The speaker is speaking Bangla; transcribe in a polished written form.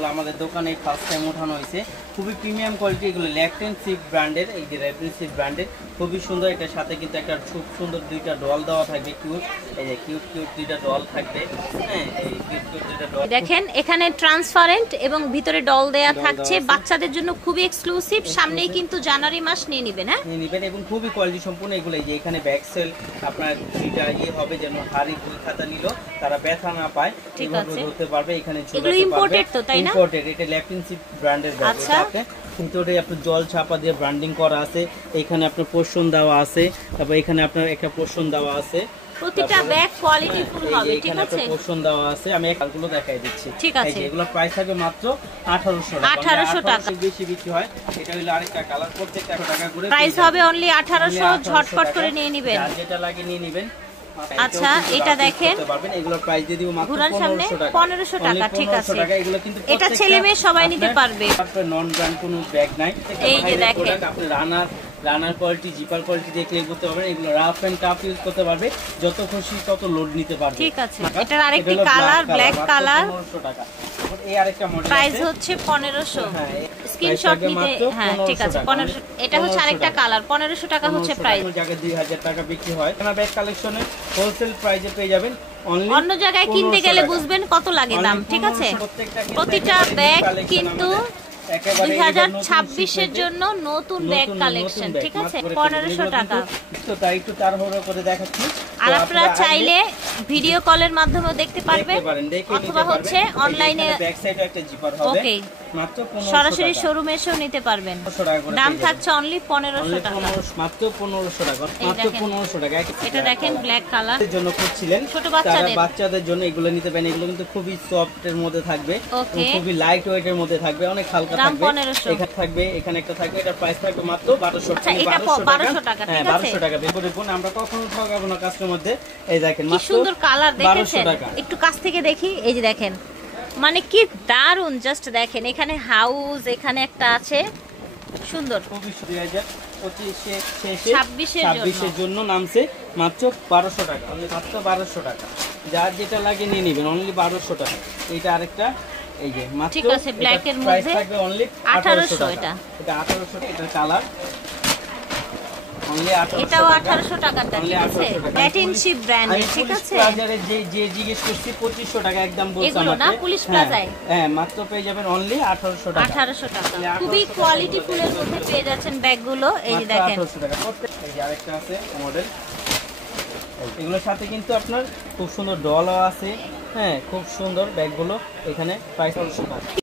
এগুলো আমাদের দোকানে ফার্স্ট টাইম ওঠানো হয়েছে, খুবই প্রিমিয়াম কোয়ালিটি। এগুলো ল্যাকটেন্সিভ ব্র্যান্ডের, এই যে ল্যাকটেন্সিভ ব্র্যান্ডের, খুবই সুন্দর। এটার সাথে কিন্তু একটা খুব সুন্দর দুইটা ডল দেওয়া থাকবে, কিউট, এই যে কিউট কিউট দুইটা ডল থাকবে। হ্যাঁ, এই কিউট কিউট দুইটা ডল দেখেন, এখানে ট্রান্সপারেন্ট এবং ভিতরে ডল দেয়া থাকছে, বাচ্চাদের জন্য খুবই এক্সক্লুসিভ। সামনেই কিন্তু জানুয়ারি মাস, নিয়ে নেবেন। হ্যাঁ, নিয়ে নেবেন এবং খুবই কোয়ালিটি সম্পূর্ণ। এগুলো এই যে এখানে ব্যাক সেল আপনার দুইটা হবে, যেন ভারী বই খাতা নিল তারা ব্যথা না পায়, এইভাবে ধরতে পারবে। এখানে এগুলো ইম্পোর্টেড তো, তাই না? ইম্পোর্টেড, এটা ল্যাকটেন্সিভ ব্র্যান্ডের ব্যাগ। এটা ভিতরে আপনার জল ছাপা দিয়ে ব্র্যান্ডিং করা আছে, এখানে আপনার পোর্শন দেওয়া আছে, তারপর এখানে আপনার একটা পোর্শন দেওয়া আছে। প্রতিটা ব্যাগ কোয়ালিটি ফুল হবে, ঠিক আছে? পোর্শন দেওয়া আছে, আমি কালগুলো দেখাই দিচ্ছি। ঠিক আছে, এগুলো প্রাইস থাকবে মাত্র 1800 টাকা। 1800 টাকা, বেশি বিক্রি হয়। এটা হলো আরেকটা কালার, প্রত্যেকটা 100 টাকা করে প্রাইস হবে। অনলি 1800, ঝটপট করে নিয়ে নেবেন, যার যেটা লাগে নিয়ে নেবেন। আচ্ছা, এটা দেখেন, এগুলোর প্রাইস দিয়ে দিব মাত্র 1500 টাকা। ঠিক আছে, এগুলো কিন্তু এটা ছেলে মেয়ে সবাই নিতে পারবে। নন ব্র্যান্ড কোনো ব্যাগ নাই। এই যে দেখেন, আপনি রানার কোয়ালিটি, জিপার কোয়ালিটি দিয়ে ক্লিন করতে পারবেন। এগুলো রাফ এন্ড টাফ ইউজ করতে পারবে, যত খুশি তত লোড নিতে পারবে। ঠিক আছে, এটার আরেকটি কালার, ব্ল্যাক কালার। 1500 টাকা। এই আরেকটা মডেল প্রাইস হচ্ছে 1500। স্ক্রিনশট নিতে, হ্যাঁ ঠিক আছে, 1500। এটা হচ্ছে আরেকটা কালার, 1500 টাকা হচ্ছে প্রাইস। জায়গায় 2000 টাকা বিক্রি হয়। আপনারা ব্যাগ কালেকশনে হোলসেল প্রাইসে পেয়ে যাবেন। অন্য জায়গায় কিনতে গেলে বুঝবেন কত লাগে দাম, ঠিক আছে? প্রতিটা ব্যাগ কিন্তু 2026 এর জন্য নতুন ব্যাগ কালেকশন, ঠিক আছে? 1500 টাকা। তো তাই একটু তাড়াহুড়ো করে দেখাচ্ছি। আর আপনারা চাইলে ভিডিও কলের মাধ্যমেও দেখতে পারবেন, অথবা হচ্ছে অনলাইনে ব্যাক সাইডে একটা জিপার হবে। ওকে, মাত্র 1500 সরাসরি শোরুমে এসেও নিতে পারবেন। দাম থাকছে অনলি 1500 টাকা, মাত্র 1500 টাকা, মাত্র 1500 টাকা। এটা দেখেন, ব্ল্যাক কালার, এর জন্য খুঁজছিলেন ছোট বাচ্চাদের জন্য এগুলো নিতে পারেন। এগুলো কিন্তু খুবই সফট এর মধ্যে থাকবে, খুবই লাইট ওয়েট এর মধ্যে থাকবে, অনেক হালকা থাকবে। এখানে থাকবে, এখানে একটা থাকবে। এটার প্রাইস থাকবে মাত্র 1200 টাকা। এটা 1200 টাকা, ঠিক আছে? 1200 টাকা বের করে কোন আমরা কখনো ঠকাবো না কাস্টমারদের। এই দেখেন, কি সুন্দর কালার, দেখেছেন? একটু কাছ থেকে দেখি, এই যে দেখেন, মানে কি দারুন, জাস্ট দেখেন। এখানে হাউস, এখানে একটা আছে, সুন্দর। 2026 এর জন্য নামছে মাত্র 1200 টাকা, মাত্র 1200 টাকা। যার যেটা লাগে নিয়ে নেবেন, অনলি 1200 টাকা। এইটা আরেকটা, এই যে মাত্র, ঠিক আছে, ব্ল্যাক এর মধ্যে থাকবে অনলি 1800 টাকা। এটা 1800 টাকা কালার, অনলি 1800 এটাও 1800 টাকা। ঠিক আছে, ল্যাটেনশিপ ব্র্যান্ডের, ঠিক আছে? বাজারে যে জিজ্ঞেস করছি 2500 টাকা একদম বলছে আমাকে। না, পুলিশ প্লাজায়, হ্যাঁ, মাত্র পেয়ে যাবেন অনলি 1800 টাকা। 1800 টাকা, খুবই কোয়ালিটি ফুলের মধ্যে পেয়ে যাচ্ছেন ব্যাগগুলো। এই যে দেখেন, 1800 টাকা। এই যে আরেকটা আছে মডেল, এগুলোর সাথে কিন্তু আপনার খুব সুন্দর ডলও আছে। হ্যাঁ, খুব সুন্দর ব্যাগগুলো। এখানে প্রাইস 1800 টাকা।